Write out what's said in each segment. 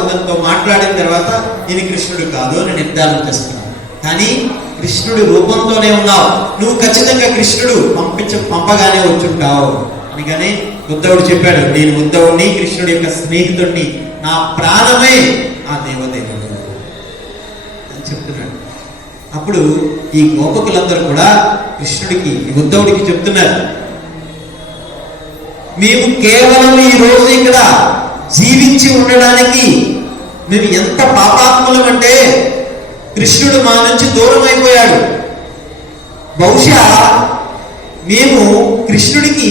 అతనితో మాట్లాడిన తర్వాత ఈయన కృష్ణుడు కాదు అని నిర్ధారణ చేస్తున్నాను. కానీ కృష్ణుడి రూపంతోనే ఉన్నావు, నువ్వు ఖచ్చితంగా కృష్ణుడు పంపగానే వచ్చుంటావు అందుకని ఉద్ధవుడు చెప్పాడు, నేను ఉద్ధవుడిని, కృష్ణుడి యొక్క స్నేహితుడిని, నా ప్రాణమే ఆ దేవదేవుడు అని చెప్తున్నాడు. అప్పుడు ఈ గోపకులందరూ కూడా కృష్ణుడికి, ఉద్ధవుడికి చెప్తున్నారు, మేము కేవలం ఈ రోజు ఇక్కడ జీవించి ఉండడానికి మేము ఎంత పాపాత్ములం అంటే కృష్ణుడు మా నుంచి దూరం అయిపోయాడు. బహుశా మేము కృష్ణుడికి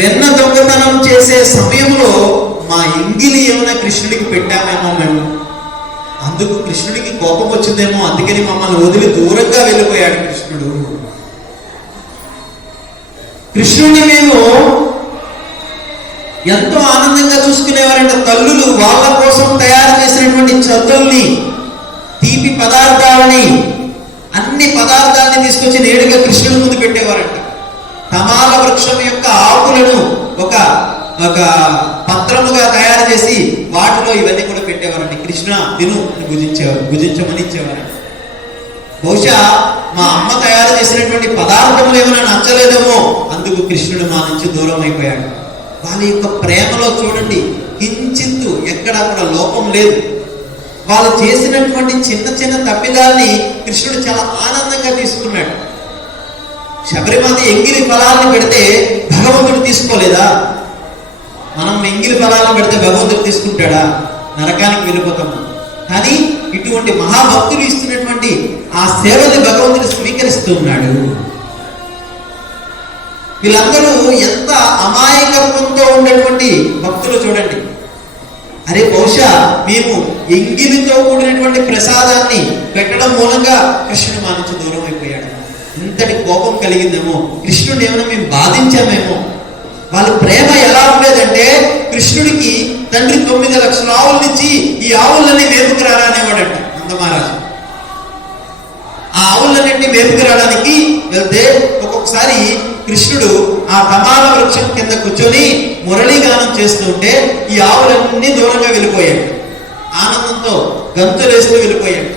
వెన్న దొంగతనం చేసే సమయంలో మా ఎంగిలి ఏమైనా కృష్ణుడికి పెట్టామేమో మేము, అందుకు కృష్ణుడికి కోపం వచ్చిందేమో, అందుకని మమ్మల్ని వదిలి దూరంగా వెళ్ళిపోయాడు కృష్ణుడు. కృష్ణుడిని మేము ఎంతో ఆనందంగా చూసుకునేవారంటే తల్లులు వాళ్ళ కోసం తయారు చేసినటువంటి చద్దుల్ని, తీపి పదార్థాలని, అన్ని పదార్థాలని తీసుకొచ్చి నేరుగా కృష్ణుడి ముందు పెట్టేవారంట. తమాల వృక్షం యొక్క ఆకులను ఒక ఒక పత్రముగా తయారు చేసి వాటిలో ఇవన్నీ కూడా పెట్టేవారండి. కృష్ణ తిను భుజించమని ఇచ్చేవారంట. బహుశా మా అమ్మ తయారు చేసినటువంటి పదార్థములు ఏమైనా నచ్చలేదేమో, అందుకు కృష్ణుడు మా నుంచి దూరం అయిపోయాడు. వాళ్ళ యొక్క ప్రేమలో చూడండి, కించిత్తు ఎక్కడా కూడా లోపం లేదు. వాళ్ళు చేసినటువంటి చిన్న చిన్న తప్పిదాల్ని కృష్ణుడు చాలా ఆనందంగా తీసుకున్నాడు. శబరిమతి ఎంగిలి ఫలాలను పెడితే భగవంతుడు తీసుకోలేదా? మనం ఎంగిలి ఫలాలను పెడితే భగవంతుడు తీసుకుంటాడా? నరకానికి వెళ్ళిపోతాము. కానీ ఇటువంటి మహాభక్తులు ఇస్తున్నటువంటి ఆ సేవని భగవంతుడు స్వీకరిస్తూ ఉన్నాడు. వీళ్ళందరూ ఎంత అమాయకత్వంతో ఉండేటువంటి భక్తులు చూడండి. అరే బహుశా మేము ఎంగిలితో కూడినటువంటి ప్రసాదాన్ని పెట్టడం మూలంగా కృష్ణుడు మా నుంచి దూరం అయిపోయాడు, ఇంతటి కోపం కలిగిందేమో, కృష్ణుడిని ఏమైనా మేము బాధించామేమో. వాళ్ళ ప్రేమ ఎలా ఉండేదంటే, కృష్ణుడికి తండ్రి 9 లక్షల ఆవులనిచ్చి ఈ ఆవులన్నీ మేపుకురారా అనేవాడంట నందమహారాజు. ఆ ఆవులన్నింటినీ మేపుకురావడానికి వెళ్తే ఒక్కొక్కసారి కృష్ణుడు ఆ తమాల వృక్షం కింద కూర్చొని మురళీగానం చేస్తుంటే ఈ ఆవులన్నీ దూరంగా వెళ్ళిపోయాడు. ఆనందంతో గంతులేస్తూ వెళ్ళిపోయాడు.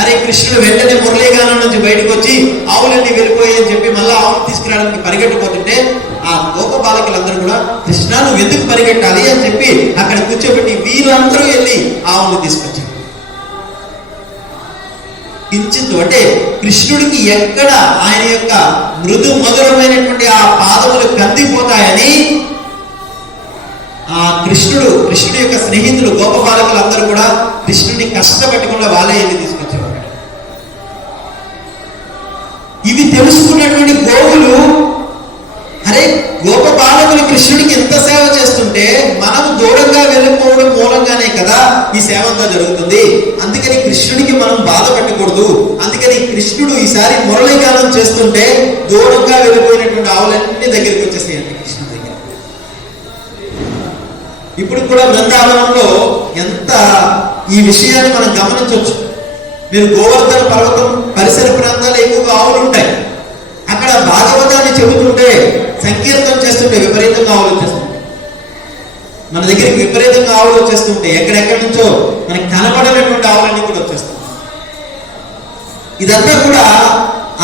అరే కృష్ణుడు వెంటనే మురళీగానం నుంచి బయటకు వచ్చి ఆవులన్నీ వెళ్ళిపోయాయని చెప్పి మళ్ళీ ఆవులు తీసుకురావడానికి పరిగెట్టుకోతుంటే ఆ గోప బాలకులందరూ కూడా, కృష్ణ నువ్వు ఎందుకు పరిగెట్టాలి అని చెప్పి అక్కడ కూర్చోబెట్టి వీళ్ళందరూ వెళ్ళి ఆవులు తీసుకొచ్చారు. కించిత్ అంటే కృష్ణుడికి ఎక్కడ ఆయన యొక్క మృదు మధురమైనటువంటి ఆ పాదములు కందిపోతాయని ఆ కృష్ణుడి యొక్క స్నేహితులు గోప బాలకులందరూ కూడా కృష్ణుడిని కష్టపెట్టకుండా వాళ్ళే వెళ్ళి తీసుకొచ్చేవారు. ఇవి తెలుసుకున్నటువంటి గోవులు, అరే గోప బాలకులు కృష్ణుడికి ఎంత సేవ చేస్తుంటే మనం దూరంగా వెళ్ళిపోవడం మూలంగానే కదా ఈ సేవ అంతా జరుగుతుంది. అందుకని కృష్ణుడికి మనం బాధ పెట్టకూడదు. అందుకని కృష్ణుడు ఈసారి మురళీగానం చేస్తుంటే దూరంగా వెళ్ళిపోయినటువంటి ఆవులన్నీ దగ్గరికి వచ్చేసాయండి కృష్ణుడి దగ్గర. ఇప్పుడు కూడా బృందావనంలో ఎంత ఈ విషయాన్ని మనం గమనించవచ్చు. మీరు గోవర్ధన పర్వతం పరిసర ప్రాంతాల్లో ఎక్కువగా ఆవులు ఉంటాయి. అక్కడ భాగవతాన్ని చెబుతుంటే, సంకీర్తనం చేస్తుంటే విపరీతంగా ఆవులు వచ్చేస్తుంటాయి. మన దగ్గరికి విపరీతంగా ఆవులు వచ్చేస్తుంటాయి. ఎక్కడెక్కడి నుంచో మనకి కనబడినటువంటి ఆవులన్నీ కూడా వచ్చేస్తాయి. ఇదంతా కూడా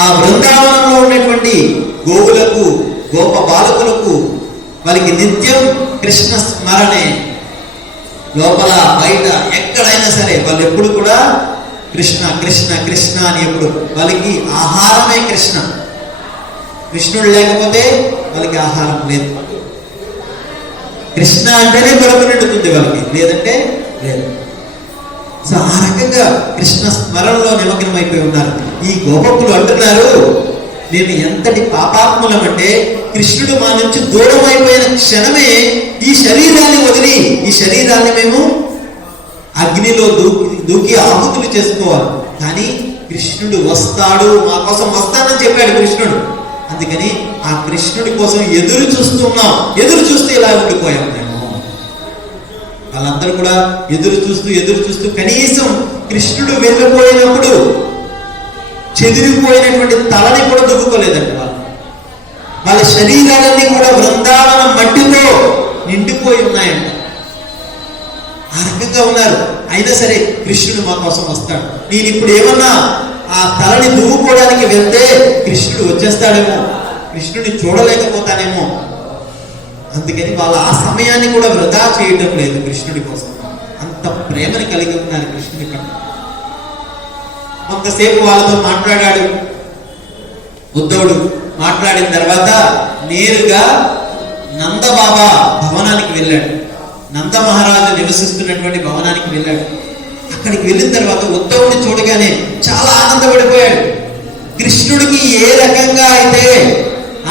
ఆ బృందావనంలో ఉన్నటువంటి గోవులకు, గోప బాలకులకు వాళ్ళకి నిత్యం కృష్ణ స్మరణే. లోపల బయట ఎక్కడైనా సరే వాళ్ళు ఎప్పుడు కూడా కృష్ణ కృష్ణ కృష్ణ అని, ఎప్పుడు వాళ్ళకి ఆహారమే కృష్ణ. కృష్ణుడు లేకపోతే వాళ్ళకి ఆహారం లేదు. కృష్ణ అంటేనే కడుపు నిండుతుంది వాళ్ళకి, లేదంటే లేదు. సో ఆ రకంగా కృష్ణ స్మరణలో నిమగ్నం అయిపోయి ఉన్నారు. ఈ గోపకులు అంటున్నారు, మేము ఎంతటి పాపాత్ములం అంటే కృష్ణుడు మా నుంచి దూరం అయిపోయిన క్షణమే ఈ శరీరాన్ని వదిలి, ఈ శరీరాన్ని మేము అగ్నిలో దూకి ఆహుతులు చేసుకోవాలి. కానీ కృష్ణుడు వస్తాడు, మా కోసం వస్తానని చెప్పాడు కృష్ణుడు. అందుకని ఆ కృష్ణుడి కోసం ఎదురు చూస్తున్నాం. ఎదురు చూస్తూ ఇలా ఉండిపోయాం మేము. వాళ్ళందరూ కూడా ఎదురు చూస్తూ కనీసం కృష్ణుడు వెళ్ళిపోయినప్పుడు చెదిరిపోయినటువంటి తలని కూడా దువ్వుకోలేదండి. వాళ్ళ శరీరాలన్నీ కూడా బృందావనం మట్టితో నిండిపోయి ఉన్నాయంట. ఆ రకంగా ఉన్నారు. అయినా సరే కృష్ణుడు మా కోసం వస్తాడు. నేను ఇప్పుడు ఏమన్నా ఆ తలని దువ్వుకోవడానికి వెళ్తే కృష్ణుడు వచ్చేస్తాడేమో, కృష్ణుడిని చూడలేకపోతానేమో. అందుకని వాళ్ళు ఆ సమయాన్ని కూడా వృధా చేయడం లేదు కృష్ణుడి కోసం. అంత ప్రేమని కలిగి ఉన్నారు కృష్ణుడి పట్ల. కొంతసేపు వాళ్ళతో మాట్లాడాడు ఉద్ధవుడు. మాట్లాడిన తర్వాత నేరుగా నందబాబా భవనానికి వెళ్ళాడు. నంద మహారాజు నివసిస్తున్నటువంటి భవనానికి వెళ్ళాడు. అక్కడికి వెళ్ళిన తర్వాత ఉద్ధవుడిని చూడగానే చాలా ఆనందపడిపోయాడు. కృష్ణుడికి ఏ రకంగా అయితే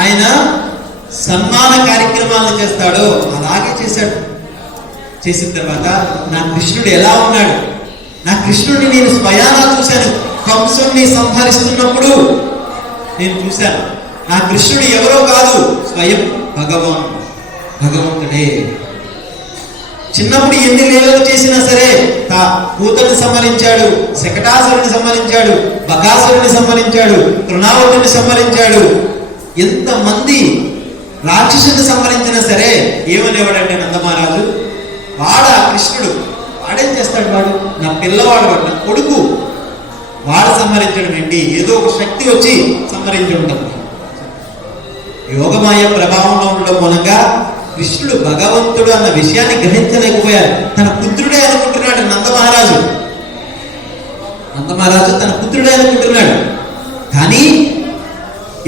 ఆయన సన్మాన కార్యక్రమాలను చేస్తాడో అలాగే చేశాడు. చేసిన తర్వాత నా కృష్ణుడు ఎలా ఉన్నాడు, నా కృష్ణుడిని నేను స్వయానా చూశాను. కంసుడిని సంహరిస్తున్నప్పుడు నేను చూశాను. నా కృష్ణుడు ఎవరో కాదు, స్వయం భగవంతుడే. చిన్నప్పుడు ఎన్ని లీలలు చేసినా సరే పూతని సంహరించాడు, శకటాసురుని సంహరించాడు, బకాసురుని సంహరించాడు, తృణావతుని సంహరించాడు. ఎంతమంది రాక్షసుని సంహరించినా సరే ఏమనేవాడంటే నందమహారాజు, వాడా కృష్ణుడు, వాడేం చేస్తాడు, వాడు నా పిల్లవాడు, వాడు నా కొడుకు, వాడు సంహరించడం ఏంటి, ఏదో ఒక శక్తి వచ్చి సంహరించి ఉంటుంది. యోగమాయ ప్రభావంలో ఉండడం మూలంగా కృష్ణుడు భగవంతుడు అన్న విషయాన్ని గ్రహించలేకపోయారు. తన పుత్రుడే అనుకుంటున్నాడు నందమహారాజు తన పుత్రుడే అనుకుంటున్నాడు. కానీ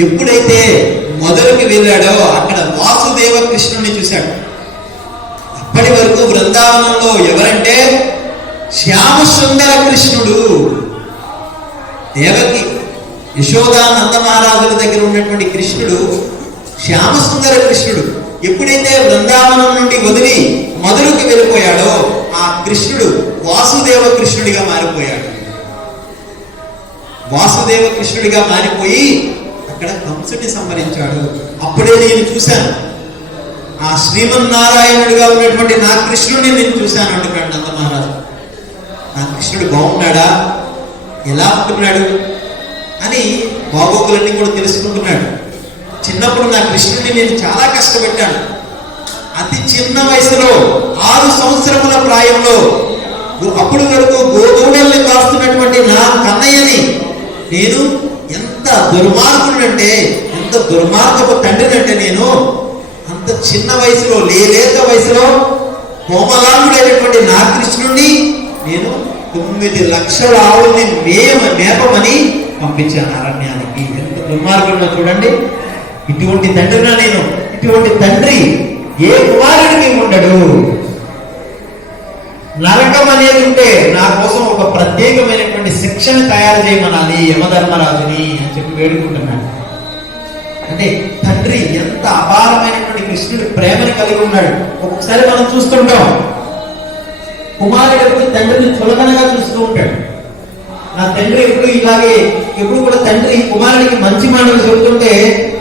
ఎప్పుడైతే మొదలుకి వెళ్ళాడో అక్కడ వాసుదేవ కృష్ణుడిని చూశాడు. అప్పటి వరకు బృందావనంలో ఎవరంటే శ్యామ సుందర కృష్ణుడు, దేవకి యశోదా నందమహారాజుల దగ్గర ఉన్నటువంటి కృష్ణుడు శ్యామ సుందర కృష్ణుడు. ఎప్పుడైతే బృందావనం నుండి వదిలి మధురకు వెళ్ళిపోయాడో ఆ కృష్ణుడు వాసుదేవ కృష్ణుడిగా మారిపోయాడు. వాసుదేవ కృష్ణుడిగా మారిపోయి అక్కడ కంసుడిని సంహరించాడు. అప్పుడే నేను చూశాను, ఆ శ్రీమన్నారాయణుడిగా ఉన్నటువంటి నా కృష్ణుడిని నేను చూశాను అంటున్నాడు నందమహారాజు. నా కృష్ణుడు బాగున్నాడా, ఎలా ఉంటున్నాడు అని బాగోగులన్నీ కూడా తెలుసుకుంటున్నాడు. చిన్నప్పుడు నా కృష్ణుడిని నేను చాలా కష్టపెట్టాను. అతి చిన్న వయసులో 6 సంవత్సరముల ప్రాయంలో అప్పుడు వరకు గోదూడల్ని కాస్తున్నటువంటి నా కన్నయ్యని నేను ఎంత దుర్మార్గుడంటే, ఎంత దుర్మార్గపు తండ్రినంటే, నేను అంత చిన్న వయసులో లేత వయసులో కోమలాంగుడైనటువంటి నా కృష్ణుడిని నేను 9 లక్షల ఆవుల్ని మేపమని పంపించాను అరణ్యానికి. ఎంత దుర్మార్గుడో చూడండి. ఇటువంటి తండ్రినా నేను, ఇటువంటి తండ్రి ఏ కుమారుడికి ఉండడు. నరకం అనేది ఉంటే నా కోసం ఒక ప్రత్యేకమైనటువంటి శిక్షను తయారు చేయమనాలి యమధర్మరాజుని అని చెప్పి వేడుకుంటున్నాడు. అంటే తండ్రి ఎంత అపారమైనటువంటి కృష్ణుడి ప్రేమని కలిగి ఉన్నాడు. ఒకసారి మనం చూస్తుంటాం, కుమారుడు ఎప్పుడు తండ్రిని చులకనగా చూస్తూ ఉంటాడు. నా తండ్రి ఎప్పుడు కూడా తండ్రి కుమారుడికి మంచి మాటలు చెబుతుంటే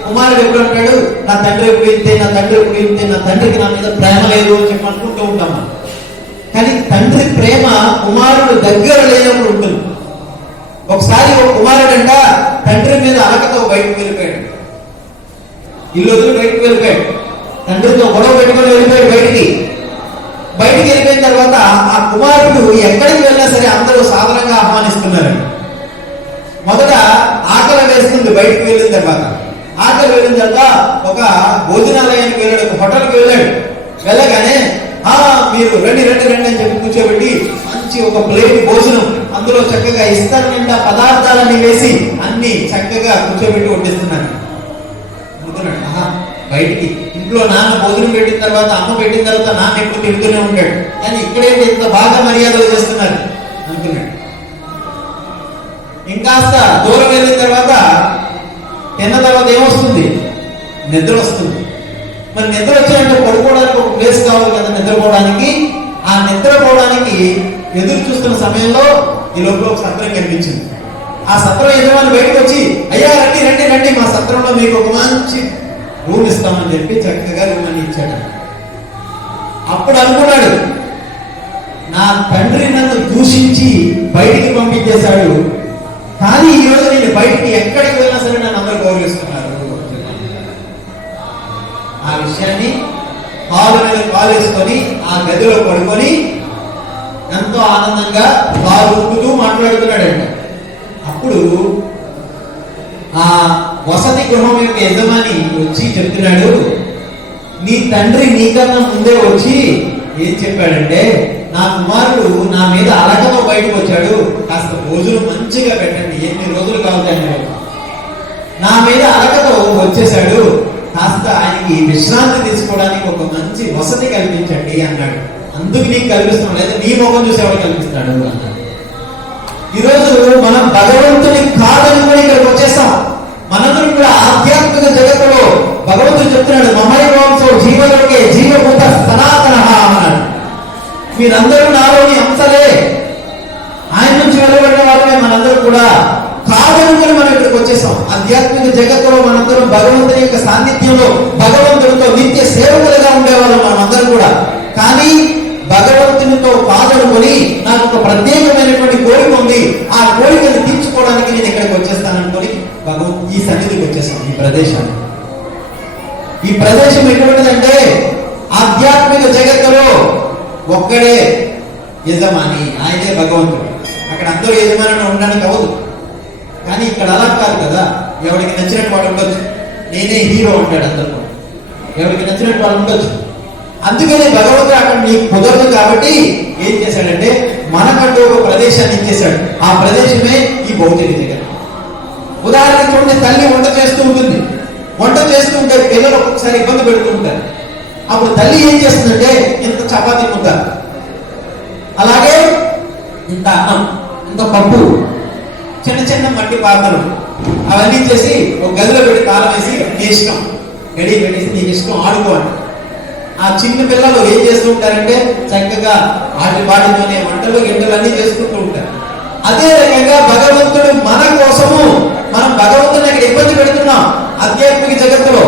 కుమారుడు ఎప్పుడు అంటాడు, నా తండ్రి ఎప్పుడు ఇంతే, నా తండ్రి ఎప్పుడు ఇంతే, నా తండ్రికి నా మీద ప్రేమ లేదు అని చెప్పి అనుకుంటూ ఉంటాము. కానీ తండ్రి ప్రేమ కుమారుడు దగ్గర లేనప్పుడు ఉంటుంది. ఒకసారి ఒక కుమారుడంట తండ్రి మీద అలకతో బయటకు వెళ్ళిపోయాడు. ఇల్లు వదిలి బయటకు వెళ్ళిపోయాడు. తండ్రితో గొడవ పెట్టుకొని వెళ్ళిపోయాడు బయటికి వెళ్ళిపోయిన తర్వాత ఆ కుమారుడు ఎక్కడికి వెళ్ళినా సరే అందరూ సాధారణంగా ఆహ్వానిస్తున్నారు. మొదట ఆకలి వేస్తుంది. బయటికి వెళ్ళిన తర్వాత ఆకలి వెళ్ళిన తర్వాత ఒక భోజనాలయానికి వెళ్ళాడు, ఒక హోటల్కి వెళ్ళాడు. వెళ్ళగానే మీరు రండి రండి రండి అని చెప్పి కూర్చోబెట్టి మంచి ఒక ప్లేట్ భోజనం, అందులో చక్కగా ఇస్తారు నిండా పదార్థాలన్నీ వేసి అన్ని చక్కగా కూర్చోబెట్టి వడ్డిస్తున్నారు. అనుకున్నాడు, బయటికి ఇంట్లో నాన్న భోజనం పెట్టిన తర్వాత, అమ్మ పెట్టిన తర్వాత నాన్న ఎప్పుడు తిడుతూనే ఉంటాడు, కానీ ఇక్కడేంటి ఇంత బాగా మర్యాదలు చేస్తున్నారు అనుకున్నాడు. ఇంకాస్త దూరం వెళ్ళిన తర్వాత తిన్న తర్వాత ఏమొస్తుంది, నిద్ర వస్తుంది. మరి నిద్ర వచ్చాయంటే పడుకోవడానికి ఒక ప్లేస్ కావాలి కదా నిద్రపోవడానికి. ఆ నిద్రపోవడానికి ఎదురు చూస్తున్న సమయంలో ఈ లోపల ఒక సత్రం కనిపించింది. ఆ సత్రం యజమాని బయటకు వచ్చి, అయ్యా రండి రండి రండి, మా సత్రంలో మీకు ఒక మంచి రూమ్ ఇస్తామని చెప్పి చక్కగా రూమ్ అని ఇచ్చాడు. అప్పుడు అనుకున్నాడు, నా తండ్రి నన్ను దూషించి బయటికి పంపించేశాడు, కానీ ఈ రోజు నేను బయటికి ఎక్కడికి వెళ్ళినా సరే నన్ను అందరూ గౌరవిస్తున్నారు. ఆ విషయాన్ని కాలు మీద కాలు వేసుకొని ఆ గదిలో పడుకొని ఎంతో ఆనందంగా వారు ఊపుతూ మాట్లాడుతున్నాడంట. అప్పుడు ఆ వసతి గృహం యొక్క యజమాని వచ్చి చెప్తున్నాడు, నీ తండ్రి నీకన్నా ముందే వచ్చి ఏం చెప్పాడంటే, నా కుమారుడు నా మీద అలకతో బయటకు వచ్చాడు, కాస్త రోజులు మంచిగా పెట్టండి, ఎన్ని రోజులు కావుతాయండి, నా మీద అలకతో వచ్చేసాడు, కాస్త ఆయనకి విశ్రాంతి తీసుకోవడానికి ఒక మంచి వసతి కల్పించండి అన్నాడు. అందుకు నీకు కల్పిస్తున్నాడు, లేదా నీ ముఖం చూసి ఎవరు కల్పిస్తాడు అన్నాడు. ఈరోజు మనం భగవంతుని కాదనుకుని ఇక్కడికి వచ్చేస్తాం. మనందరం కూడా ఆధ్యాత్మిక జగత్తులో భగవంతుడు చెప్తున్నాడు, మమైవంశో జీవలోకే జీవభూత సనాతన అన్నాడు. మీరందరూ నాలోని అంశలే, ఆయన నుంచి వెలువడిన వాళ్ళమే మనందరూ కూడా. కాదనుకుని మనం ఇక్కడికి వచ్చేసాం. ఆధ్యాత్మిక జగత్తులో మనందరం భగవంతుని యొక్క సాన్నిధ్యంలో భగవంతుడితో నిత్య సేవకులుగా ఉండేవాళ్ళం మనమందరం కూడా. కానీ భగవంతునితో కాదనుకొని నాకు ఒక ప్రత్యేకమైనటువంటి కోరిక ఉంది, ఆ కోరికను తీర్చుకోవడానికి నేను ఇక్కడికి వచ్చేస్తాననుకొని ఈ సన్నిధికి వచ్చేసాం. ఈ ప్రదేశాన్ని, ఈ ప్రదేశం ఎటువంటిదంటే ఆధ్యాత్మిక జగత్తులో ఒక్కడే యజమాని, ఆయనే భగవంతుడు. అక్కడ అందరూ యజమాని ఉండడానికి అవ్వదు. కానీ ఇక్కడ అలా కాదు కదా, ఎవరికి నచ్చినట్టు వాడు ఉండొచ్చు. నేనే హీరో ఉంటాడు అందరూ, ఎవరికి నచ్చినట్టు వాళ్ళు ఉండొచ్చు. అందుకనే భగవంతుడు అక్కడ నీకు కుదరదు కాబట్టి ఏం చేశాడంటే మనకంటూ ఒక ప్రదేశాన్ని ఇచ్చేశాడు. ఆ ప్రదేశమే ఈ భౌతిక జగత్. ఉదాహరణకు చూడండి, తల్లి వంట చేస్తూ ఉంటుంది. వంట చేస్తూ ఉంటే పిల్లలు ఒక్కొక్కసారి ఇబ్బంది పెడుతూ ఉంటారు. అప్పుడు తల్లి ఏం చేస్తుందంటే ఇంత చపాతీ ముద్ద, అలాగే ఇంత అన్నం, ఇంత పప్పు, చిన్న చిన్న మట్టి పాత్రలు అవన్నీ చేసి ఒక గదిలో పెట్టి తాళం వేసి నీ ఇష్టం గడి పెట్టేసి నీకు ఇష్టం ఆడుకోండి. ఆ చిన్న పిల్లలు ఏం చేస్తూ ఉంటారంటే చక్కగా వాటితోనే వంటలు గింటలు అన్ని చేసుకుంటూ ఉంటారు. అదే రకంగా భగవంతుడు మన కోసము, మనం భగవంతుని ఇక్కడ ఇబ్బంది పెడుతున్నాం. ఆధ్యాత్మిక జగత్తులో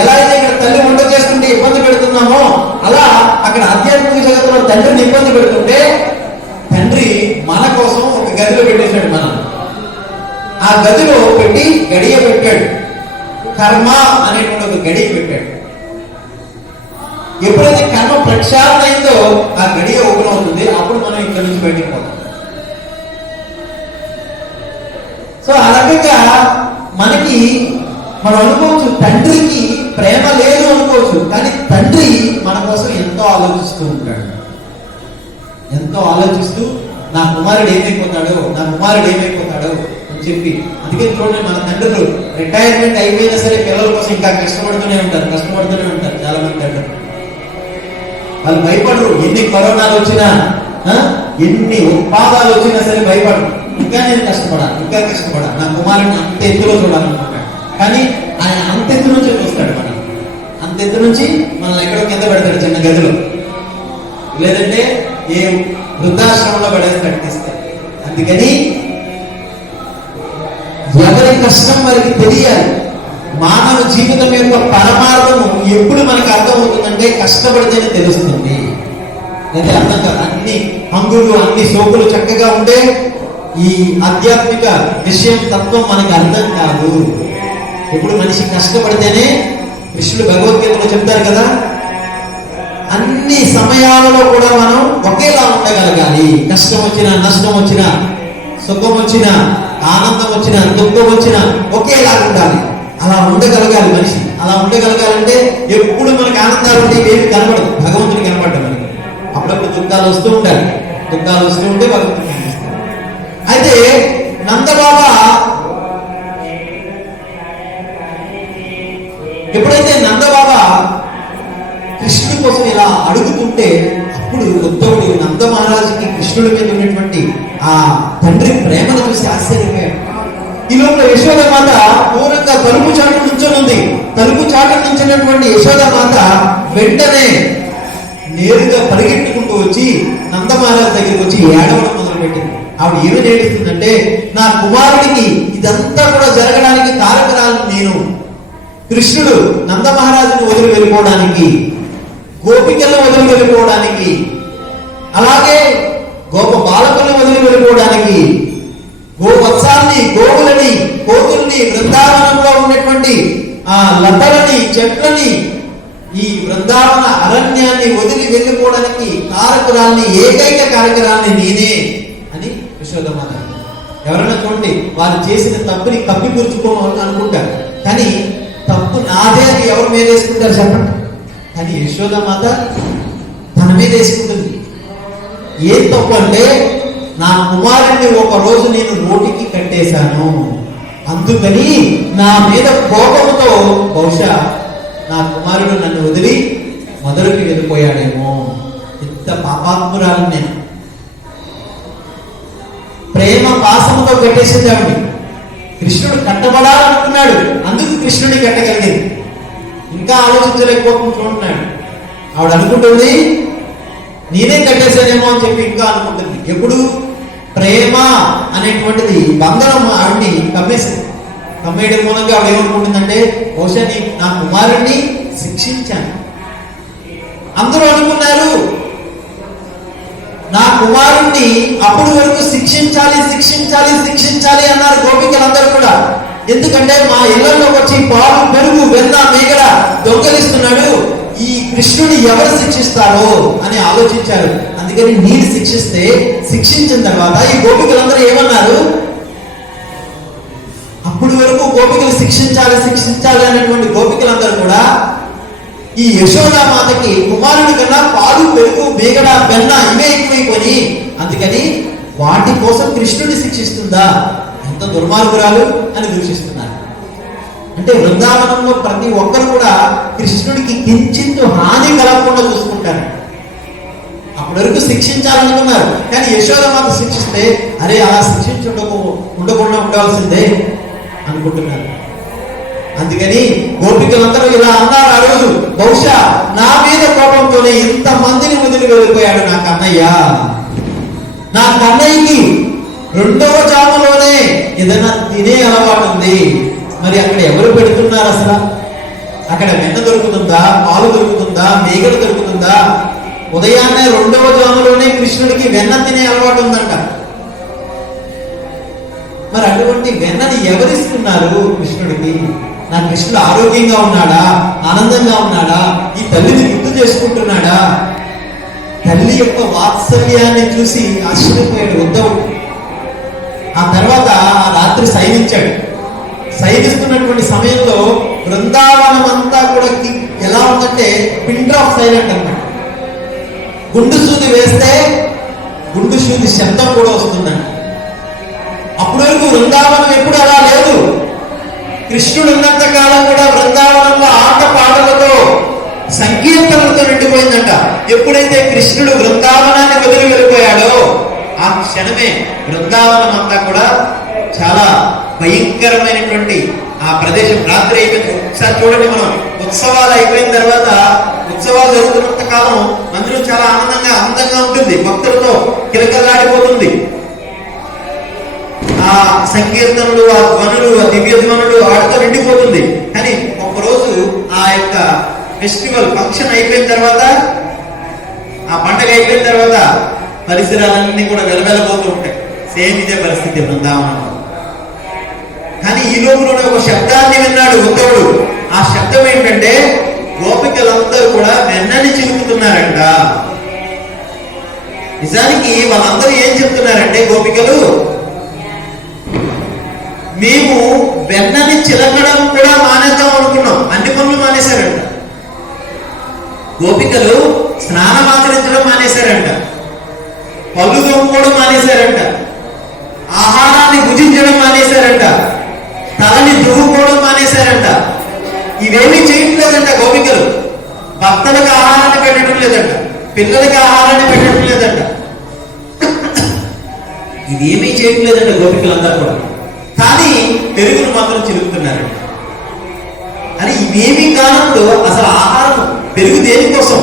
ఎలా అయితే ఇక్కడ తల్లి వంట చేస్తుంటే ఇబ్బంది పెడుతున్నామో, అలా అక్కడ ఆధ్యాత్మిక జగత్తులో తండ్రిని ఇబ్బంది పెడుతుంటే తండ్రి మన కోసం ఒక గదిలో పెట్టేశాడు. మనం ఆ గదిలో పెట్టి గడియ పెట్టాడు. కర్మ అనేటువంటి ఒక గడియ పెట్టాడు. ఎప్పుడైతే కర్మ ప్రక్షాళన అయిందో ఆ గడియ ఓపెన్ అవుతుంది. అప్పుడు మనం ఇక్కడ నుంచి బయటికి పోతాం. సో ఆ రకంగా మనకి మనం అనుకోవచ్చు తండ్రికి ప్రేమ లేదు అనుకోవచ్చు, కానీ తండ్రి మన కోసం ఎంతో ఆలోచిస్తూ ఉంటాడు. ఎంతో ఆలోచిస్తూ నా కుమారుడు ఏమైపోతాడో, నా కుమారుడు ఏమైపోతాడో అని చెప్పి. అందుకే చూడండి, మన తండ్రులు రిటైర్మెంట్ అయిపోయినా సరే పిల్లల కోసం ఇంకా కష్టపడుతూనే ఉంటారు. చాలా మంది తండ్రులు. వాళ్ళు భయపడరు. ఎన్ని కరోనాలు వచ్చినా, ఎన్ని ఉత్పాదాలు వచ్చినా సరే భయపడరు. ఇంకా నేను కష్టపడాలి, ఇంకా కష్టపడాలి, నా కుమారుడిని అంత ఎత్తులో చూడాలనుకుంటాడు. కానీ ఆయన అంత ఎత్తు నుంచి చూస్తాడు. మనం అంత ఎత్తు నుంచి మనల్ని ఎక్కడో కింద పెడతాడు, చిన్న గదిలో, లేదంటే ఏ వృద్ధాశ్రమంలో పడేస్తాడు తీస్తే. అందుకని ఎవరి కష్టం వారికి తెలియాలి. మానవ జీవితం యొక్క పరమార్థము ఎప్పుడు మనకు అర్థమవుతుందంటే కష్టపడితేనే తెలుస్తుంది. అయితే అర్థం కాదు. అన్ని హంగులు, అన్ని సోకులు చక్కగా ఉంటే ఈ ఆధ్యాత్మిక విషయం తత్వం మనకు అర్థం కాదు. ఎప్పుడు మనిషి కష్టపడితేనే, కృష్ణుడు భగవద్గీతలో చెప్తారు కదా, అన్ని సమయాలలో కూడా మనం ఒకేలా ఉండగలగాలి. కష్టం వచ్చినా, నష్టం వచ్చినా, సుఖం వచ్చినా, ఆనందం వచ్చినా, దుఃఖం వచ్చినా ఒకేలా ఉండాలి. అలా ఉండగలగాలి మనిషి. అలా ఉండగలగాలంటే ఎప్పుడు మనకి ఆనందాలు ఉంటే ఏమి కనపడదు, భగవంతుని కనపడ్డం మనకి. అప్పుడప్పుడు దుఃఖాలు వస్తూ ఉండాలి. దుఃఖాలు వస్తూ ఉంటే భగవంతుని కనిపిస్తారు. అయితే నందబాబా ఎప్పుడైతే నందబాబా కృష్ణుడి కోసం ఇలా అడుగుతుంటే అప్పుడు ఉద్ధవుడు నంద మహారాజుకి కృష్ణుడి మీద ఉన్నటువంటి ఆ తండ్రి ప్రేమను చూసి ఆశ్చర్యపోయాడు. ఈ లోపల యశోదమాత పూర్వంగా తలుపు చాటు నుంచొని తలుపు చాటు నుంచినటువంటి యశోదమాత వెంటనే నేరుగా పరిగెట్టుకుంటూ వచ్చి నంద మహారాజు దగ్గరికి వచ్చి ఏడవడం మొదలుపెట్టింది. ఆవిడ ఏమని ఏడుస్తుందంటే, నా కుమారుడికి ఇదంతా కూడా జరగడానికి కారకురాలు నేను. కృష్ణుడు నంద మహారాజుని వదిలి వెళ్ళిపోవడానికి, గోపికలను వదిలి వెళ్ళిపోవడానికి, అలాగే గోప బాలకులను వదిలి వెళ్ళిపోవడానికి, గోవత్సాన్ని, గోవులని, కోతుల్ని, బృందావనంలో ఉన్నటువంటి ఆ లతలని, చెట్లని, ఈ బృందావన అరణ్యాన్ని వదిలి వెళ్ళిపోవడానికి కారకురాల్ని, ఏకైక కారకురాల్ని నేనే అని యశోదమాత. ఎవరైనా చూడండి, వారు చేసిన తప్పుని కప్పిపుచ్చుకోవాలని అనుకుంటారు, కానీ తప్పు నాదే అని ఎవరు మీద వేసుకుంటారు చెప్పండి? కానీ యశోదమాత తన మీద వేసుకుంటుంది. ఏం తప్పు అంటే, నా కుమారుణ్ణి ఒక రోజు నేను నోటికి కట్టేశాను, అందుకని నా మీద కోపంతో బహుశా నా కుమారుడు నన్ను వదిలి మొదలుకి వెళ్ళిపోయాడేమో. ఇంత పాపాత్మురాలు నేను. ప్రేమ పాసంతో కట్టేసింది ఆవిడ. కృష్ణుడు కట్టబడాలనుకున్నాడు, అందుకు కృష్ణుడిని కట్టగలిగింది. ఇంకా ఆలోచించలేకపోతుంది చూడంటున్నాడు. ఆవిడ అనుకుంటుంది నేనే కట్టేశానేమో అని చెప్పి ఇంకా అనుకుంటుంది. ఎప్పుడు ప్రేమ అనేటువంటిది బంధనం ఆవిడ్ని కమ్మేసింది. కమ్మేయడం మూలంగా ఆవిడ ఏమనుకుంటుందంటే, బహుశా నా కుమారుణ్ణి శిక్షించాను. అందరూ అనుకున్నారు నా కుమారుణ్ణి అప్పటి వరకు శిక్షించాలి శిక్షించాలి శిక్షించాలి అన్నారు గోపికలందరూ కూడా. ఎందుకంటే మా ఇళ్లలో వచ్చి పాలు, పెరుగు, వెన్న, మేగడ దొంగలిస్తున్నాడు, ఈ కృష్ణుని ఎవరు శిక్షిస్తారో అని ఆలోచించారు. అందుకని నేను శిక్షిస్తే, శిక్షించిన తర్వాత ఈ గోపికలందరూ ఏమన్నారు, అప్పటి వరకు గోపికలు శిక్షించాలి శిక్షించాలి అనేటువంటి గోపికలందరూ కూడా ఈ యశోదామాతకి కుమారుడి కన్నా పాలు, పెరుగు, మేగడ, వెన్న ఇవే ఎక్కువైపోయి, అందుకని వాటి కోసం కృష్ణుడిని శిక్షిస్తుందా, ఎంత దుర్మార్గురాలు అని దూషిస్తున్నారు. అంటే వృందావనంలో ప్రతి ఒక్కరు కూడా కృష్ణుడికి కించిత్ హాని కలగకుండా చూసుకుంటారు. అప్పటి వరకు శిక్షించాలనుకున్నారు, కానీ యశోదామాత శిక్షిస్తే అరే అలా ఉండకుండా ఉండాల్సిందే అనుకుంటున్నారు. అందుకని గోపికలందరూ ఇలా అన్నారు ఆ రోజు, బహుశా నా మీద కోపంతోనే ఇంత మందిని వదిలి వెళ్ళిపోయాడు నా కన్నయ్య. నా కన్నయ్యకి రెండవ జాములోనే ఏదైనా తినే అలవాటు ఉంది, మరి అక్కడ ఎవరు పెడుతున్నారు అసలు? అక్కడ వెన్న దొరుకుతుందా, పాలు దొరుకుతుందా, మేగడ దొరుకుతుందా? ఉదయాన్నే రెండవ జాములోనే కృష్ణుడికి వెన్న తినే అలవాటు ఉందంట. మరి అటువంటి వెన్నని ఎవరిస్తున్నారు కృష్ణుడికి? నా కృష్ణుడు ఆరోగ్యంగా ఉన్నాడా, ఆనందంగా ఉన్నాడా, ఈ తల్లిని గుర్తు చేసుకుంటున్నాడా? తల్లి యొక్క వాత్సల్యాన్ని చూసి ఆశ్చర్యపోయాడు ఉద్ధవుడు. ఆ తర్వాత ఆ రాత్రి శయనించాడు. శయనిస్తున్నటువంటి సమయంలో బృందావనం అంతా కూడా ఎలా ఉందంటే పిన్ డ్రాప్ సైలెంట్ అన్నమాట. గుండు సూది వేస్తే గుండు సూది శబ్దం కూడా వస్తుందండి. అప్పటి వరకు బృందావనం ఎప్పుడు అలా లేదు. కృష్ణుడు ఉన్నంత కాలం కూడా బృందావనంలో ఆట పాటలతో, సంకీర్తనలతో నిండిపోయిందంట. ఎప్పుడైతే కృష్ణుడు బృందావనాన్ని వదిలి వెళ్ళిపోయాడో ఆ క్షణమే బృందావనం అంతా కూడా చాలా భయంకరమైనటువంటి ఆ ప్రదేశం. రాత్రి అయిపోయింది. ఒకసారి చూడండి, మనం ఉత్సవాలు అయిపోయిన తర్వాత, ఉత్సవాలు జరుగుతున్నంత కాలం మందిరం చాలా అందంగా ఉంటుంది, భక్తులతో కిలకలాడిపోతుంది. ఆ సంకీర్తనలు, ఆ ధ్వనులు, ఆ దివ్య ధ్వనులు ఆడుతూ నిండిపోతుంది. కానీ ఒకరోజు ఆ యొక్క ఫెస్టివల్ ఫంక్షన్ అయిపోయిన తర్వాత, ఆ పండగ అయిపోయిన తర్వాత పరిసరాలన్నీ కూడా వెలవెలబోతూ ఉంటాయి. సేమ్ ఇదే పరిస్థితి బృందావనంలో. కానీ ఈ లోపులోనే ఒక శబ్దాన్ని విన్నాడు ఉద్ధవుడు. ఆ శబ్దం ఏంటంటే గోపికలందరూ కూడా వెన్నని చిలుకుతున్నారంట. నిజానికి వాళ్ళందరూ ఏం చెప్తున్నారంటే, గోపికలు మేము వెన్నని చిలకడం కూడా మానేద్దాం అనుకున్నాం, అన్ని పనులు మానేశారంట. గోపికలు స్నానం ఆచరించడం మానేశారంట, పళ్ళు తోముకోవడం మానేశారంట, ఆహారాన్ని భుజించడం మానేశారంట, తలని దువ్వుకోవడం మానేశారంట. ఇవేమీ చేయట్లేదంట గోపికలు. భక్తులకు ఆహారాన్ని పెట్టడం లేదంట, పిల్లలకి ఆహారాన్ని పెట్టడం లేదంట. ఇవేమీ చేయట్లేదంట గోపికలంతా కూడా. కానీ పెరుగును మాత్రం చిలుకుతున్నారంట. అని ఇవేమీ కానప్పుడు అసలు ఆహారం, పెరుగు దేనికోసం?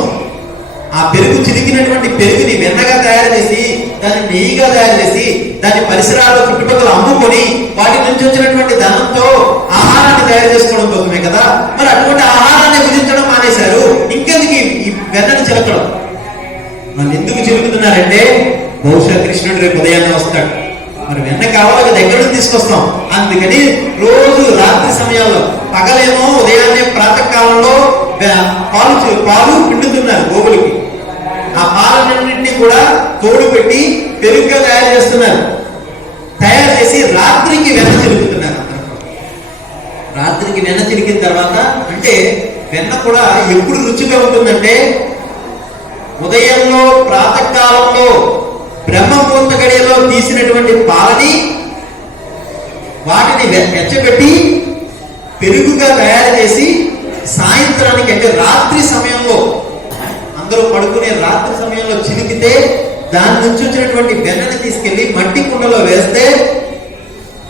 ఆ పెరుగు చిలికినటువంటి పెరుగుని వెన్నగా తయారు చేసి, దాన్ని నెయ్యిగా తయారు చేసి, దాని పరిసరాల్లో చుట్టుపక్కల అమ్ముకొని వాటి నుంచి వచ్చినటువంటి ధనంతో ఆహారాన్ని తయారు చేసుకోవడం కోసమే కదా. మరి అటువంటి ఆహారాన్ని విధించడం మానేశారు, ఇంకెందుకు ఈ వెన్నని చిలకడం? వాళ్ళు ఎందుకు చిలుకుతున్నారంటే, బహుశా కృష్ణుడు రేపు ఉదయాన్నే వస్తాడు, మరి వెన్న కావాలి, దగ్గర నుంచి తీసుకొస్తాం. అందుకని రోజు రాత్రి సమయాల్లో, పగలేమో ఉదయాన్నే ప్రాతకాలంలో పాలు పిండుతున్నారు గోవులకి. ఆ పాల తోడు పెట్టి పెరుగుగా తయారు చేస్తున్నారు. తయారు చేసి రాత్రికి వెన్న చిలుకుతున్నారు. రాత్రికి వెన్న చిలికిన తర్వాత, అంటే వెన్న కూడా ఎప్పుడు రుచిగా ఉంటుందంటే ఉదయంలో ప్రాతకాలంలో బ్రహ్మముహూర్త గడియలో తీసినటువంటి పాలని వాటిని వెచ్చబెట్టి పెరుగుగా తయారు చేసి సాయంత్రానికి, అంటే రాత్రి సమయంలో అందరూ పడుకునే రాత్రి సమయంలో చిలికితే దాని నుంచి వచ్చినటువంటి వెన్నని తీసుకెళ్లి మట్టి కుండలో వేస్తే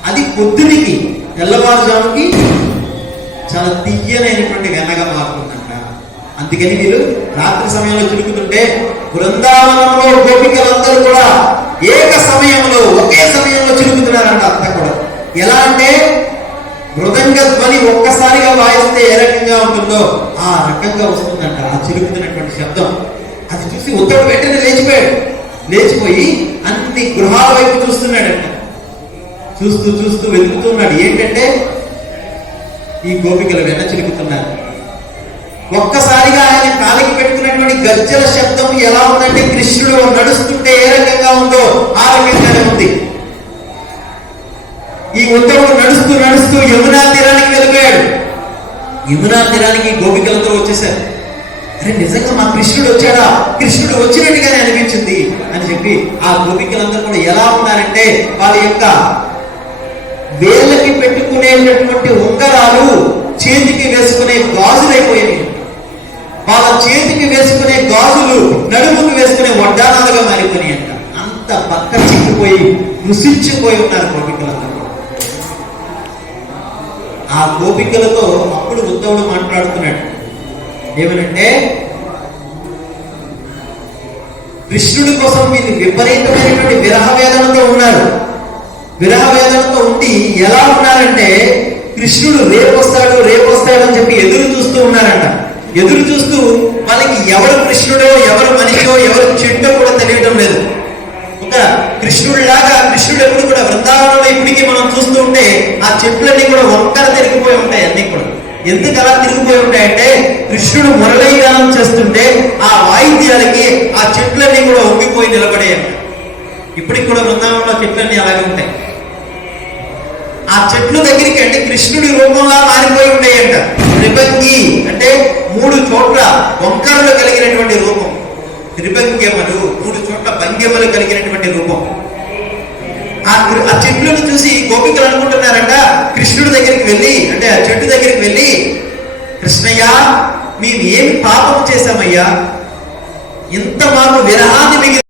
అది పొద్దునికి తెల్లవారుజాముకి చాలా తీయనైనటువంటి వెన్నగా మారుతుందంట. అందుకని వీళ్ళు రాత్రి సమయంలో చిలుకుతుంటే బృందావనంలో గోపికలందరూ కూడా ఏక సమయంలో ఒకే సమయంలో చిలుకుతున్నారంట. అంతా కూడా ఎలా అంటే మృదంగ ధ్వని ఒక్కసారిగా వాయిస్తే ఏ రకంగా ఉంటుందో ఆ రకంగా వస్తుందంట ఆ చిలుకుతున్నటువంటి శబ్దం. అది చూసి ఉత్తరుడు వెంటనే లేచిపోయాడు. లేచిపోయి అన్ని గృహాల వైపు చూస్తున్నాడంట. చూస్తూ చూస్తూ వెతుకుతున్నాడు. ఏంటంటే ఈ గోపికలు వెన్న చిలుకుతున్నారు. ఒక్కసారిగా ఆయన కాలికి పెట్టుకున్నటువంటి గజ్జల శబ్దం ఎలా ఉందంటే కృష్ణుడు నడుస్తుంటే ఏ రకంగా ఉందో ఆ రకంగానే ఉంది. ఈ ఉత్తరుడు నడుస్తూ నడుస్తూ యమునా తీరానికి వెళ్ళిపోయాడు. యమునా తీరానికి గోపికలందరూ వచ్చేసారు. అరే నిజంగా మా కృష్ణుడు వచ్చాడా, కృష్ణుడు వచ్చినట్టుగానే అనిపించింది అని చెప్పి ఆ గోపికలందరూ కూడా ఎలా ఉన్నారంటే వాళ్ళ యొక్క వేళ్ళకి పెట్టుకునేటటువంటి ఉంగరాలు చేతికి వేసుకునే గాజులైపోయాయి. వాళ్ళ చేతికి వేసుకునే గాజులు నడుముకు వేసుకునే వడ్డానాలుగా మారిపోయినాయి అంట. అంత పక్క చిక్కిపోయి రుసించిపోయి ఉన్నారు గోపికలందరూ. ఆ గోపికలతో అప్పుడు ఉద్ధవుడు మాట్లాడుతున్నాడు. ఏమనంటే కృష్ణుడి కోసం వీళ్ళు విపరీతమైనటువంటి విరహ వేదనతో ఉన్నారు. విరహ వేదనతో ఉండి ఎలా ఉన్నారంటే కృష్ణుడు రేపు వస్తాడు అని చెప్పి ఎదురు చూస్తూ ఉన్నారంట. ఎదురు చూస్తూ వాళ్ళకి ఎవరు కృష్ణుడో ఎవరు మనిషో ఎవరు చెట్టో కూడా తెలియటం లేదు. ఒక కృష్ణుడిలాగా కృష్ణుడు ఎప్పుడు కూడా వృందావనంలో ఇప్పటికీ మనం చూస్తూ ఉంటే ఆ చెట్లన్నీ కూడా వంకర తిరిగిపోయి ఉంటాయి. అన్ని కూడా ఎందుకు అలా తిరిగిపోయి ఉంటాయంటే కృష్ణుడు మురళీగానం చేస్తుంటే ఆ వాయిద్యాలకి ఆ చెట్లన్నీ కూడా వంగిపోయి నిలబడేయంట. ఇప్పటికి కూడా వృందావనంలో చెట్లన్నీ అలాగే ఉంటాయి. ఆ చెట్లు దగ్గరికి అంటే కృష్ణుడి రూపంలా మారిపోయి ఉంటాయంట. త్రిభంగి అంటే 3 చోట్ల వంకరలు కలిగినటువంటి రూపం. త్రిభంగ్యములు 3 చోట్ల భంగ్యములు కలిగినటువంటి రూపం. ఆ చెట్లను చూసి గోపికలు అనుకుంటున్నారంట కృష్ణుడి దగ్గరికి వెళ్ళి, అంటే ఆ చెట్టు దగ్గరికి వెళ్ళి, కృష్ణయ్య మేము ఏమి పాపం చేశామయ్యా, ఇంత మాకు విరహాన్ని మిగిలి